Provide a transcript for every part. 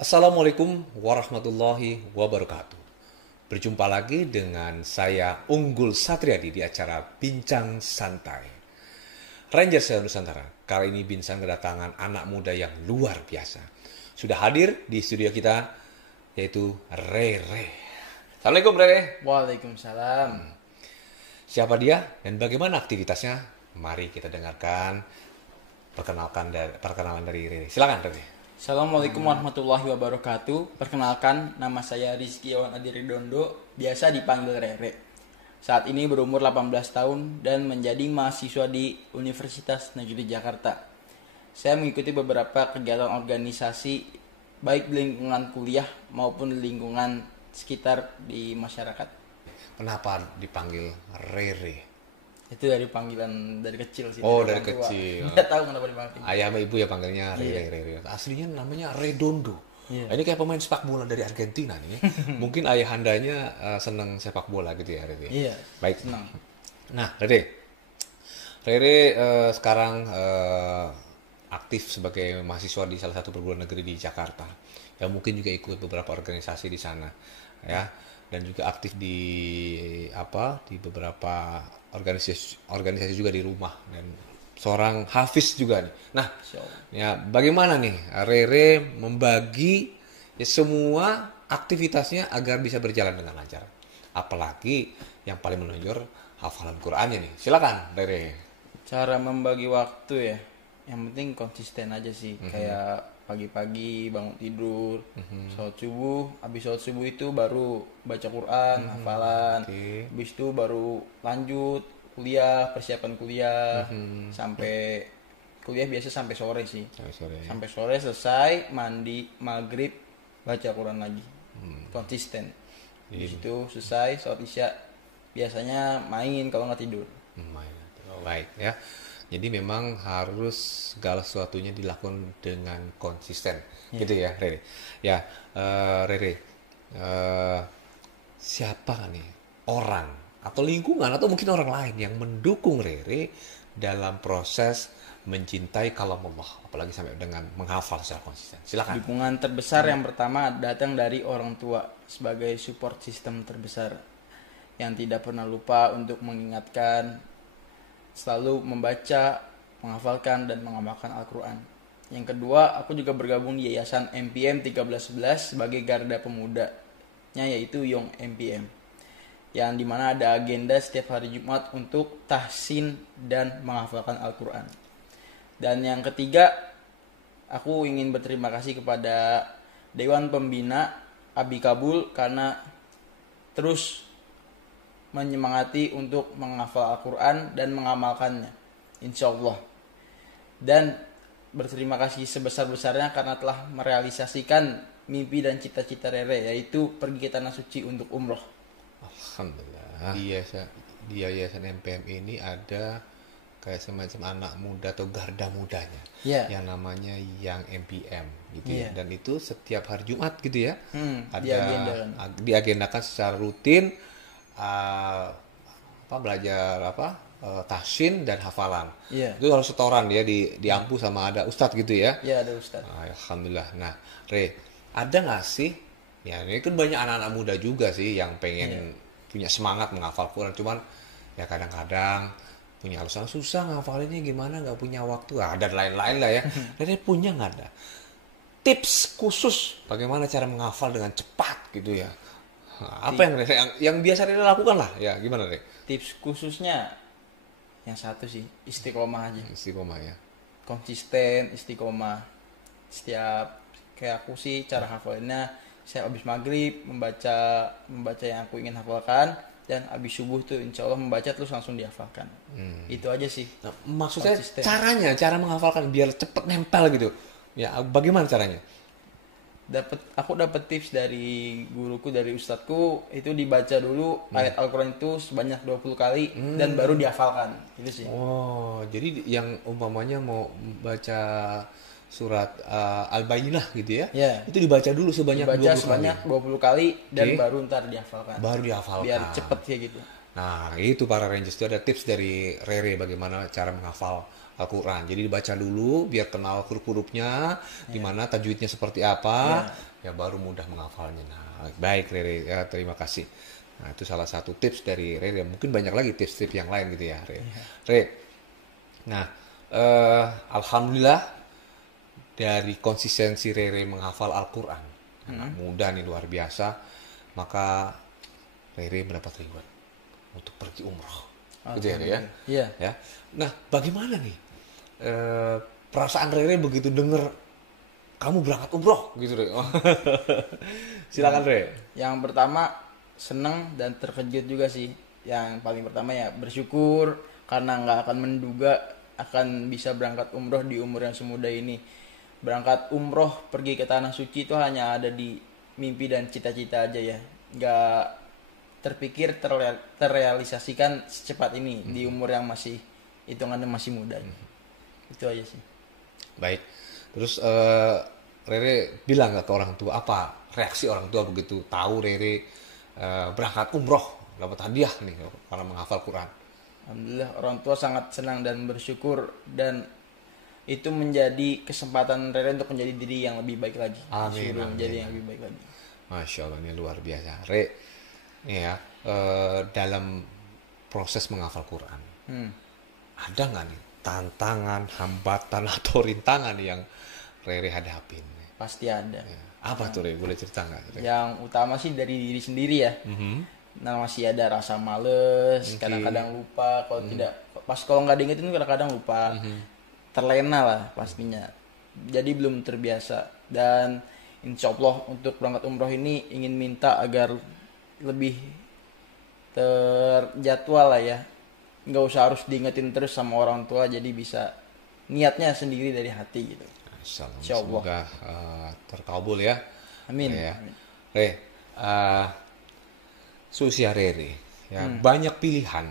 Assalamualaikum warahmatullahi wabarakatuh. Berjumpa lagi dengan saya Unggul Satriadi di acara Bincang Santai. Ranger saya Nusantara, kali ini Bincang kedatangan anak muda yang luar biasa. Sudah hadir di studio kita, yaitu Rere. Assalamualaikum Rere. Waalaikumsalam. Siapa dia dan bagaimana aktivitasnya? Mari kita dengarkan perkenalan dari Rere. Silakan Rere. Assalamualaikum warahmatullahi wabarakatuh. Perkenalkan, nama saya Rizky Awan Adiridondo, biasa dipanggil Rere. Saat ini berumur 18 tahun dan menjadi mahasiswa di Universitas Negeri Jakarta. Saya mengikuti beberapa kegiatan organisasi, baik di lingkungan kuliah maupun di lingkungan sekitar di masyarakat. Kenapa dipanggil Rere? Itu dari panggilan dari kecil sih. Oh, dari dari orang tua. kecil. Nggak tahu kenapa dipanggil. Ayah sama ibu ya panggilnya Rere, Iya. Rere. Aslinya namanya Redondo. Iya. Ini kayak pemain sepak bola dari Argentina nih. Mungkin ayahandanya seneng sepak bola gitu ya, Rere. Iya. Baik. Senang. Nah, Rere. Rere sekarang aktif sebagai mahasiswa di salah satu perguruan negeri di Jakarta. Ya mungkin juga ikut beberapa organisasi di sana, ya. Dan juga aktif di beberapa organisasi juga di rumah, dan seorang hafiz juga nih. Nah, Insyaallah. ya bagaimana nih Rere membagi ya, semua aktivitasnya agar bisa berjalan dengan lancar. Apalagi yang paling menonjol hafalan Qur'annya nih. Silakan Rere. Cara membagi waktu ya, yang penting konsisten aja sih. Kayak pagi-pagi bangun tidur, sholat subuh, habis sholat subuh itu baru baca Quran, hafalan. Oke. Habis itu baru lanjut kuliah, persiapan kuliah, sampai kuliah biasa sampai sore sih. Sampai sore. Sampai sore selesai, mandi, maghrib, baca Quran lagi. Konsisten. Habis itu selesai, sholat isya, biasanya main kalau nggak tidur. Oh, baik ya. Jadi memang harus segala sesuatunya dilakukan dengan konsisten, gitu ya, Rere. Ya, Rere, siapa nih orang atau lingkungan atau mungkin orang lain yang mendukung Rere dalam proses mencintai kalam Allah, apalagi sampai dengan menghafal secara konsisten. Silakan. Dukungan terbesar yang pertama datang dari orang tua sebagai support system terbesar yang tidak pernah lupa untuk mengingatkan, selalu membaca, menghafalkan, dan mengamalkan Al-Quran. Yang kedua, aku juga bergabung di Yayasan MPM 1311 sebagai garda pemudanya, yaitu Young MPM. Yang dimana ada agenda setiap hari Jumat untuk tahsin dan menghafalkan Al-Quran. Dan yang ketiga, aku ingin berterima kasih kepada Dewan Pembina Abi Kabul karena terus menyemangati untuk menghafal Al-Quran dan mengamalkannya, insya Allah. Dan berterima kasih sebesar-besarnya karena telah merealisasikan mimpi dan cita-cita Rere, yaitu pergi ke Tanah Suci untuk umroh. Alhamdulillah. Di Yayasan MPM ini ada kayak semacam anak muda atau garda mudanya, Ya. yang namanya Young MPM gitu ya. Iya. Dan itu setiap hari Jumat gitu ya. Diagendakan. Diagendakan secara rutin, belajar tahsin dan hafalan. Iya. Itu harus setoran ya, diampu sama ada ustadz gitu ya. Ya, ada Ustaz. Alhamdulillah. Nah, Re, ada nggak sih? Ya, ini kan banyak anak-anak muda juga sih yang pengen punya semangat menghafal Quran, cuman ya kadang-kadang punya alasan susah ngafalinnya gimana, nggak punya waktu, dan lain-lain lah ya. Re punya nggak ada tips khusus bagaimana cara menghafal dengan cepat gitu ya? Apa yang biasa Re lakukan lah ya, gimana Re? Tips khususnya yang satu sih, istiqomah aja. Istiqomah ya. Konsisten, istiqomah. Setiap kayak aku sih cara hafalinnya, saya habis maghrib membaca yang aku ingin hafalkan, dan habis subuh tuh insya Allah membaca terus langsung dihafalkan. Itu aja sih. Nah, maksudnya Konsisten. cara menghafalkan biar cepet nempel gitu. Ya, bagaimana caranya? Aku dapat tips dari guruku, dari ustadku, itu dibaca dulu ayat Al-Quran itu sebanyak 20 kali dan baru dihafalkan. Itu sih. Oh, jadi yang umpamanya mau baca surat Al-Bayyinah gitu ya. Ya. Itu dibaca dulu sebanyak Dibaca 20 sebanyak kali. 20 kali dan Oke. baru ntar dihafalkan. Baru dihafalkan. Biar cepet kayak gitu. Nah, itu para Rangers itu ada tips dari Rere bagaimana cara menghafal Al-Quran. Jadi dibaca dulu biar kenal huruf-hurufnya, gimana tajwidnya seperti apa, ya baru mudah menghafalnya. Nah, baik Rere, ya terima kasih. Nah, itu salah satu tips dari Rere. Mungkin banyak lagi tips-tips yang lain gitu ya, Rere. Rere, nah, alhamdulillah dari konsistensi Rere menghafal Al-Quran, anak muda nih luar biasa, maka Rere mendapat reward untuk pergi umroh, gitu ya, Rere, ya. Iya. Ya. Nah, bagaimana nih perasaan Rere begitu denger kamu berangkat umroh, gitu Rere? Silakan Rere. Yang pertama seneng dan terkejut juga sih. Yang paling pertama ya bersyukur karena nggak akan menduga akan bisa berangkat umroh di umur yang semuda ini. Berangkat umroh pergi ke tanah suci itu hanya ada di mimpi dan cita-cita aja ya. Nggak terpikir terrealisasikan secepat ini di umur yang masih hitungannya masih muda. Itu aja sih. Baik. Terus Rere bilang nggak ke orang tua, apa reaksi orang tua begitu tahu Rere berangkat umroh dapat hadiah nih karena menghafal Quran? Alhamdulillah orang tua sangat senang dan bersyukur, dan itu menjadi kesempatan Rere untuk menjadi diri yang lebih baik lagi. Amin, Disuruh amin. menjadi yang lebih baik lagi. Masya Allah, ini luar biasa. Re, ini ya, dalam proses menghafal Quran, ada nggak nih tantangan, hambatan, atau rintangan yang Rere hadapin? Pasti ada. Ya. Apa tuh Re? Boleh cerita nggak? Re? Yang utama sih dari diri sendiri ya. Mhm. Nah, masih ada rasa males, Mungkin. kadang-kadang lupa, kalau tidak pas kalau nggak diingetin kadang-kadang lupa. Terlena lah pastinya. Jadi belum terbiasa, dan insya Allah untuk berangkat umroh ini ingin minta agar lebih terjadwal lah ya. Nggak usah harus diingetin terus sama orang tua, jadi bisa niatnya sendiri dari hati gitu. Insya Allah. Insya Allah. Semoga terkabul ya. Amin. Ya. Amin. Re, seusia Rere, ya banyak pilihan,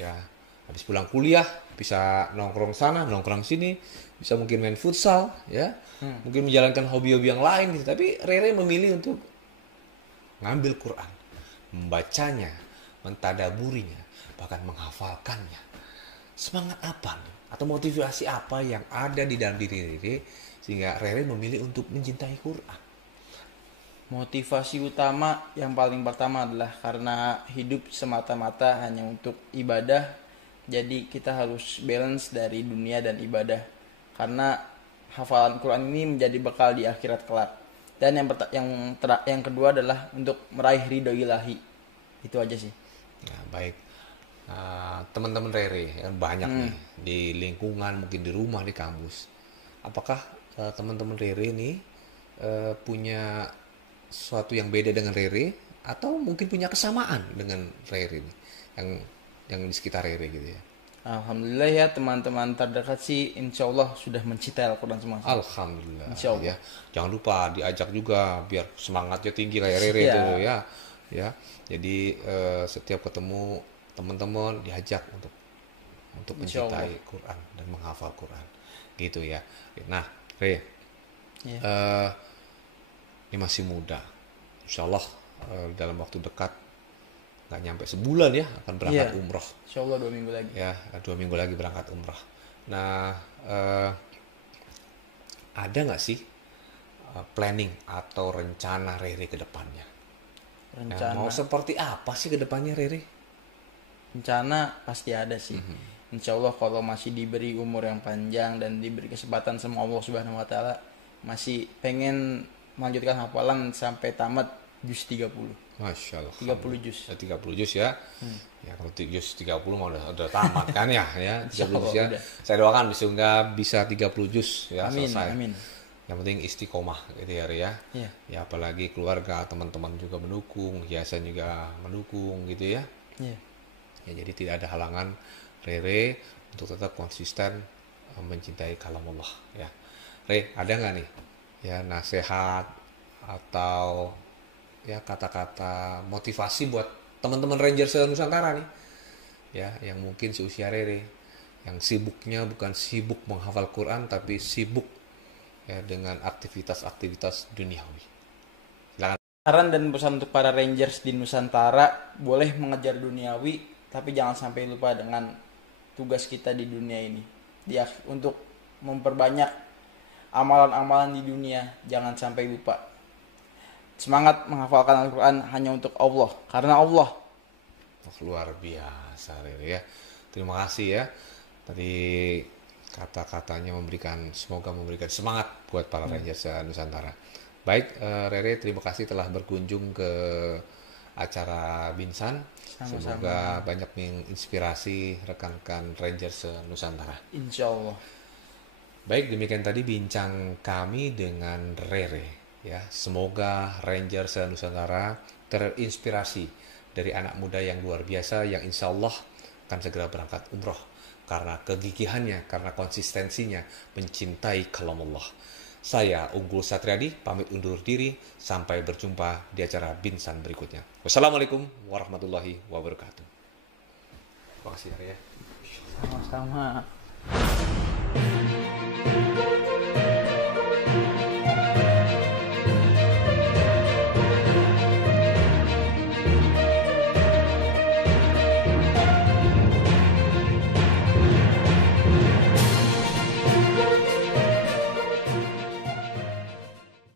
ya habis pulang kuliah bisa nongkrong sana, nongkrong sini, bisa mungkin main futsal, ya mungkin menjalankan hobi-hobi yang lain gitu. Tapi Rere memilih untuk ngambil Quran, membacanya, mentadaburinya, bahkan menghafalkannya. Semangat apa nih? Atau motivasi apa yang ada di dalam diri Rere sehingga Rere memilih untuk mencintai Quran? Motivasi utama yang paling pertama adalah karena hidup semata-mata hanya untuk ibadah. Jadi kita harus balance dari dunia dan ibadah. Karena hafalan Quran ini menjadi bekal di akhirat kelak. Dan yang kedua adalah untuk meraih ridho ilahi. Itu aja sih. Nah, baik. Teman-teman Rere yang banyak nih di lingkungan, mungkin di rumah, di kampus. Apakah teman-teman Rere ini punya sesuatu yang beda dengan Rere, atau mungkin punya kesamaan dengan Rere nih, yang di sekitar Rere gitu ya? Alhamdulillah ya, teman-teman terdekat sih insya Allah sudah mencintai Al-Quran semua. Alhamdulillah. Insya Allah. Ya. Jangan lupa diajak juga biar semangatnya tinggi kayak Rere Iya. itu ya. Ya. Jadi setiap ketemu teman-teman diajak untuk Insya mencintai Quran dan menghafal Quran. Gitu ya. Nah, Re, Ya. ini masih muda, insya Allah dalam waktu dekat nggak nyampe sebulan ya akan berangkat Iya. umroh Insya Allah 2 minggu lagi. ya, 2 minggu lagi berangkat umroh. Nah, ada nggak sih planning atau rencana Rere ke depannya? Ya, Rencana. mau seperti apa sih ke depannya Rere? Rencana pasti ada sih. Insya Allah kalau masih diberi umur yang panjang dan diberi kesempatan sama Allah Subhanahu Wa Taala, masih pengen melanjutkan hafalan sampai tamat juz 30. Masya Allah. 30 juz. 30 juz ya. Ya kalau juz 30 mah udah tamat kan ya, 30 juz ya. Udah. Saya doakan semoga bisa 30 juz ya, Amin, selesai. amin. Yang penting istiqomah gitu ya, Ria. Iya. Ya apalagi keluarga, teman-teman juga mendukung, yayasan juga mendukung gitu ya. Iya. Ya jadi tidak ada halangan Rere untuk tetap konsisten mencintai kalam Allah ya. Re, ada nggak nih ya nasihat atau ya kata-kata motivasi buat teman-teman Rangers Nusantara nih ya, yang mungkin seusia Rere, yang sibuknya bukan sibuk menghafal Quran tapi sibuk ya dengan aktivitas-aktivitas duniawi. Silakan. Saran dan pesan untuk para Rangers di Nusantara, boleh mengejar duniawi tapi jangan sampai lupa dengan tugas kita di dunia ini. untuk memperbanyak amalan-amalan di dunia. Jangan sampai lupa. Semangat menghafalkan Al-Quran hanya untuk Allah, karena Allah. Luar biasa Rere ya. Terima kasih ya. Tadi kata-katanya semoga memberikan semangat buat para Rangers Nusantara. Baik, Rere, terima kasih telah berkunjung ke acara Binsan. Sama-sama. Semoga banyak menginspirasi rekan-rekan Rangers Nusantara. Insya Allah. Baik, demikian tadi bincang kami dengan Rere. Ya, semoga Rangers Nusantara terinspirasi dari anak muda yang luar biasa yang insya Allah akan segera berangkat umroh karena kegigihannya, karena konsistensinya mencintai kalam Allah. Saya Unggul Satriadi pamit undur diri, sampai berjumpa di acara Binsan berikutnya. Wassalamualaikum warahmatullahi wabarakatuh. Terima kasih ya. Sama-sama.